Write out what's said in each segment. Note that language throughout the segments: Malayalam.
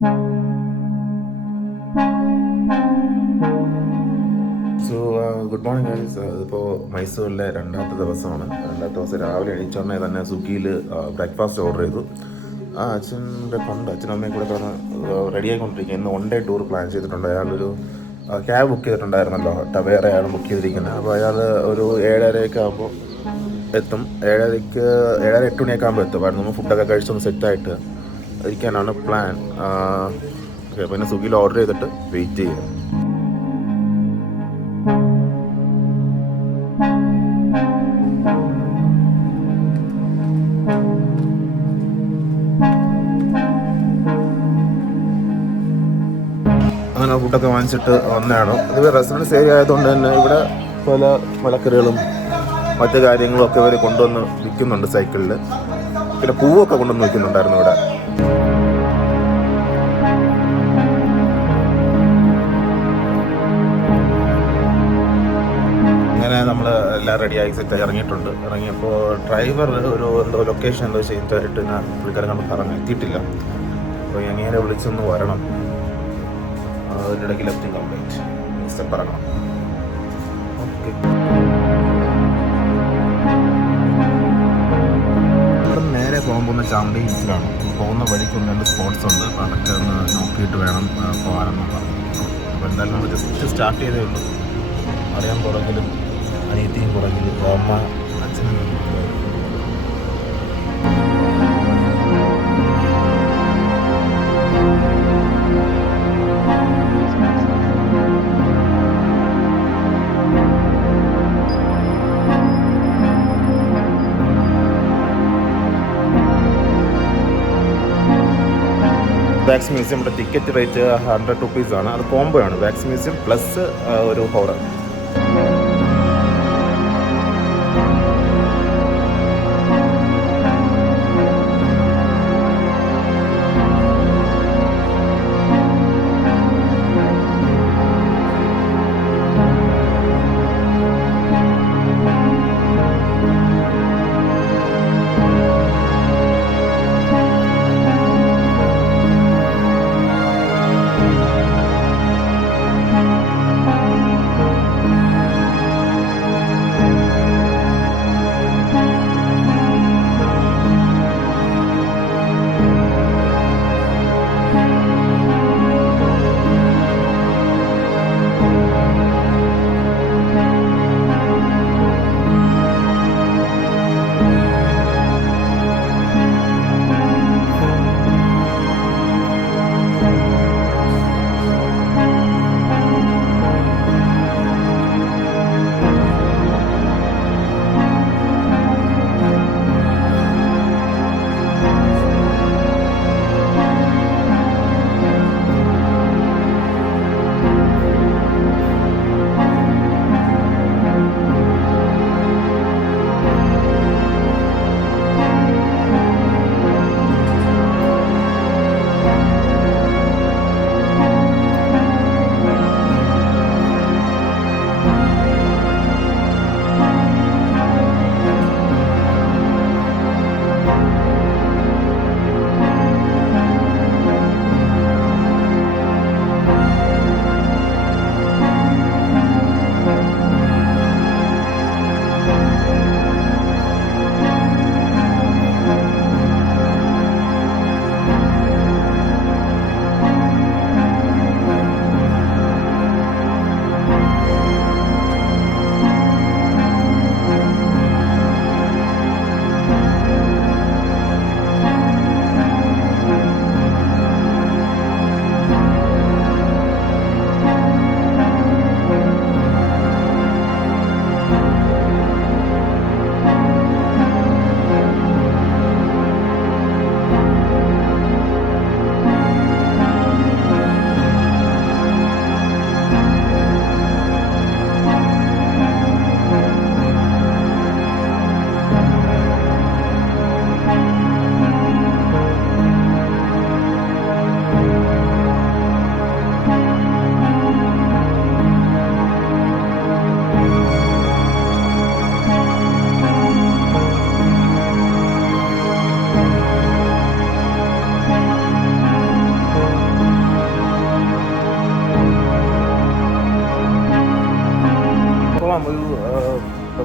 So good morning guys. ഇതിപ്പോൾ മൈസൂരിലെ രണ്ടാമത്തെ ദിവസമാണ്. രണ്ടാമത്തെ ദിവസം രാവിലെ എണീച്ചോടനെ തന്നെ സ്വിഗ്ഗിയിൽ ബ്രേക്ക്ഫാസ്റ്റ് ഓർഡർ ചെയ്തു. അച്ഛൻ്റെ അച്ഛനും അമ്മയും കൂടെ കിടന്ന് റെഡിയായിക്കൊണ്ടിരിക്കുക. ഇന്ന് 1 ഡേ ടൂർ പ്ലാൻ ചെയ്തിട്ടുണ്ട്. അയാളൊരു ക്യാബ് ബുക്ക് ചെയ്തിട്ടുണ്ടായിരുന്നല്ലോ, വേറെ അയാൾ ബുക്ക് ചെയ്തിരിക്കുന്നത്. അപ്പോൾ അയാൾ ഒരു 7:30 ആകുമ്പോൾ എത്തും. 7:30 8 മണിയൊക്കെ ആകുമ്പോൾ എത്തും. അപ്പോൾ നമ്മൾ ഫുഡൊക്കെ കഴിച്ചൊന്ന് സെറ്റായിട്ട് ഇരിക്കാനാണ് പ്ലാൻ. ഓക്കെ, പിന്നെ സ്വിഗ്ഗിയിൽ ഓർഡർ ചെയ്തിട്ട് വെയിറ്റ് ചെയ്യുക. അങ്ങനെ ഫുഡൊക്കെ വാങ്ങിച്ചിട്ട് വന്നതാണ്. ഇത് റെസിഡൻസ് ഏരിയ ആയതുകൊണ്ട് തന്നെ ഇവിടെ പല മലക്കറികളും മറ്റു കാര്യങ്ങളും ഒക്കെ ഇവർ കൊണ്ടുവന്ന് വിൽക്കുന്നുണ്ട് സൈക്കിളിൽ. പിന്നെ പൂവൊക്കെ കൊണ്ടുവന്ന് വിൽക്കുന്നുണ്ടായിരുന്നു ഇവിടെ. അങ്ങനെ നമ്മൾ എല്ലാം റെഡിയായി സെറ്റായി ഇറങ്ങിയിട്ടുണ്ട്. ഇറങ്ങിയപ്പോൾ ഡ്രൈവർ എന്തോ ലൊക്കേഷൻ എന്തോ ചെയ്തിട്ടായിട്ട് ഞാൻ പുള്ളിക്കാരൻ നമ്മൾ പറഞ്ഞ് എത്തിയിട്ടില്ല. അപ്പോൾ എങ്ങനെ വിളിച്ചൊന്ന് വരണം. അതിനിടയ്ക്ക് ലെഫ്റ്റും കംപ്ലീറ്റ് സ്റ്റെപ്പ് ഇറങ്ങണം. ഓക്കെ, ഇവിടെ നേരെ പോകാൻ പോകുന്ന ചാമുണ്ഡി ഹിൽസിലാണ്. പോകുന്ന വഴിക്ക് 1-2 സ്പോട്ട്സ് ഉണ്ട്. അപ്പോൾ അതൊക്കെ ഒന്ന് നോക്കിയിട്ട് വേണം പോകാനെന്ന് പറഞ്ഞു. അപ്പോൾ എന്തായാലും നമ്മൾ ജസ്റ്റ് സ്റ്റാർട്ട് ചെയ്തേ ഉള്ളൂ. അറിയാൻ പുറകിലും അനിയത്തിയും പുറകിലും അമ്മ അച്ഛനും വാക്സ് മ്യൂസിയമിൻ്റെ ടിക്കറ്റ് റേറ്റ് 100 റുപ്പീസാണ്. അത് കോംബോ ആണ്. വാക്സ് മ്യൂസിയം പ്ലസ് ഒരു ഹോറർ.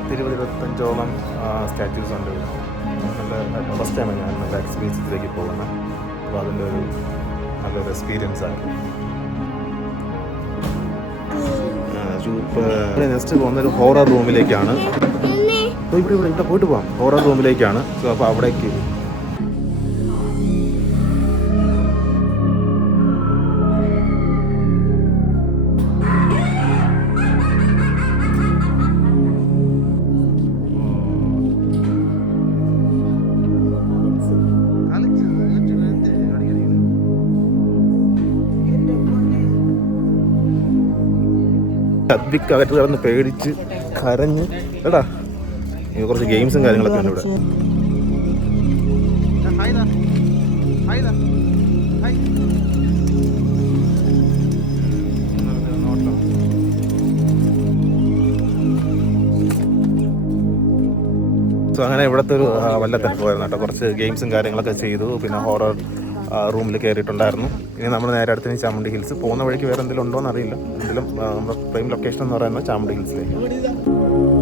20-25ഓളം സ്റ്റാച്യൂസ് ഉണ്ട് ഇവിടെ. നല്ല ഫസ്റ്റ് ടൈമാണ് ഞാൻ നല്ല എക്സ്പീരിയൻസിലേക്ക് പോകുന്നത്. അപ്പോൾ അതിൻ്റെ ഒരു നല്ലൊരു എക്സ്പീരിയൻസ് ആണ്. നെക്സ്റ്റ് പോകുന്നൊരു ഹോറർ റൂമിലേക്കാണ്. ഇവിടെ പോയിട്ട് പോകാം. ഹോറർ റൂമിലേക്കാണ്. സോ അപ്പോൾ അവിടേക്ക് അകത്ത് കിടന്ന് പേടിച്ച് കരഞ്ഞ് എടാ. കുറച്ച് ഗെയിംസും കാര്യങ്ങളൊക്കെ ഉണ്ട് ഇവിടെ. സോ അങ്ങനെ ഇവിടുത്തെ ഒരു വല്ല തിരക്കുമായിരുന്നു കേട്ടോ. കുറച്ച് ഗെയിംസും കാര്യങ്ങളൊക്കെ ചെയ്തു. പിന്നെ ഹോറർ റൂമിൽ കയറിയിട്ടുണ്ടായിരുന്നു. ഇനി നമ്മൾ നേരെ അടുത്തിന് ചാമുണ്ഡി ഹിൽസ്. പോകുന്ന വഴിക്ക് വേറെ എന്തെങ്കിലും ഉണ്ടോ എന്നറിയില്ല. എന്തെങ്കിലും നമ്മുടെ പ്രൈം ലൊക്കേഷൻ എന്ന് പറയുന്നത് ചാമുണ്ഡി ഹിൽസിലേക്ക്.